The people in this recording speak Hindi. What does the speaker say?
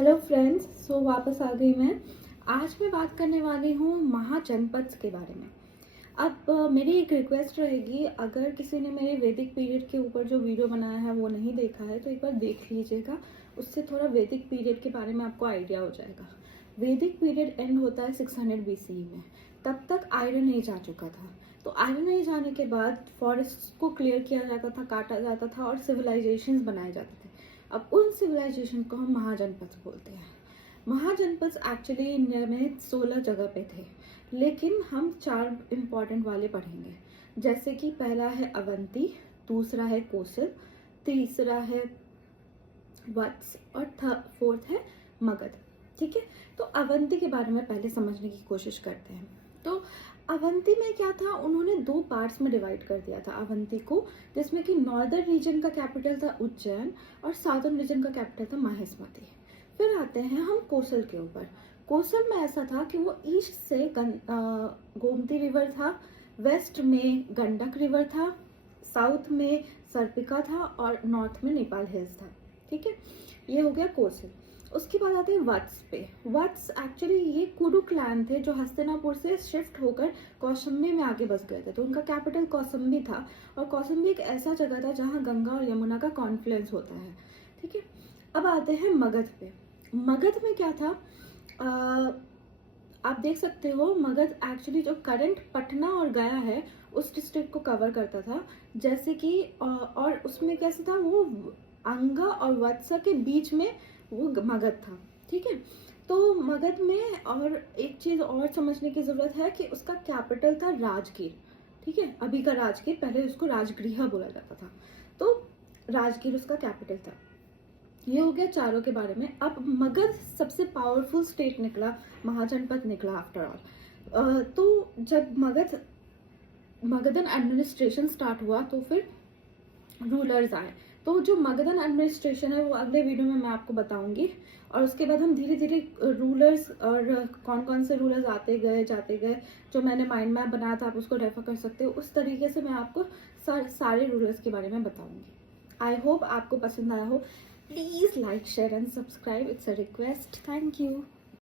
हेलो फ्रेंड्स, वापस आ गई मैं। आज मैं बात करने वाली हूँ महाजनपद के बारे में। अब मेरी एक रिक्वेस्ट रहेगी, अगर किसी ने मेरे वैदिक पीरियड के ऊपर जो वीडियो बनाया है वो नहीं देखा है तो एक बार देख लीजिएगा। उससे थोड़ा वैदिक पीरियड के बारे में आपको आइडिया हो जाएगा। वैदिक पीरियड एंड होता है 600 BCE में। तब तक आयरन एज आ चुका था। तो आयरन एज आने के बाद फॉरेस्ट को क्लियर किया जाता था, काटा जाता था और सिविलाइजेशंस बनाए जाते थे। अब उन सिविलाइजेशन को हम महाजनपद बोलते हैं। महाजनपद एक्चुअली इंडिया में 16 जगह पे थे, लेकिन हम 4 इम्पॉर्टेंट वाले पढ़ेंगे। जैसे कि पहला है अवंती, दूसरा है कोसल, तीसरा है वत्स और फोर्थ है मगध। ठीक है, तो अवंती के बारे में पहले समझने की कोशिश करते हैं। तो अवंती में क्या था, उन्होंने 2 पार्ट्स में डिवाइड कर दिया था अवंती को, जिसमें कि नॉर्दर्न रीजन का कैपिटल था उज्जैन और साउदर्न रीजन का कैपिटल था महेशमती। फिर आते हैं हम कोसल के ऊपर। कोसल में ऐसा था कि वो ईस्ट से गोमती रिवर था, वेस्ट में गंडक रिवर था, साउथ में सर्पिका था और नॉर्थ में नेपाल हिल्स था। ठीक है, ये हो गया कोसल। उसके बाद आते हैं वत्स पे। वत्स एक्चुअली ये कुरु क्लैन थे जो हस्तिनापुर से शिफ्ट होकर कौशंबी में आगे बस गए थे, तो उनका कैपिटल कौशंबी था। और कौशंबी एक ऐसा जगह था जहाँ गंगा और यमुना का कॉन्फ्लुएंस होता है। ठीक है, अब आते हैं मगध पे। मगध में क्या था, आप देख सकते हो मगध एक्चुअली जो करंट पटना और गया है उस डिस्ट्रिक्ट को कवर करता था। जैसे कि और उसमें कैसे था, वो अंगा और वत्सा के बीच में वो मगध था। ठीक है, तो मगध में और एक चीज और समझने की जरूरत है कि उसका कैपिटल था राजगीर। ठीक है, अभी का राजगीर, पहले उसको राजगृह बोला जाता था। तो राजगीर उसका कैपिटल था। ये हो गया चारों के बारे में। अब मगध सबसे पावरफुल स्टेट निकला, महाजनपद निकला आफ्टर ऑल। तो जब मगधन एडमिनिस्ट्रेशन स्टार्ट हुआ तो फिर रूलर्स आए। तो जो मगधन एडमिनिस्ट्रेशन है वो अगले वीडियो में मैं आपको बताऊंगी। और उसके बाद हम धीरे धीरे रूलर्स और कौन कौन से रूलर्स आते गए जाते गए, जो मैंने माइंड मैप बनाया था आप उसको रेफर कर सकते हो। उस तरीके से मैं आपको सारे रूलर्स के बारे में बताऊंगी। आई होप आपको पसंद आया हो। Please like, share and subscribe, it's a request. Thank you.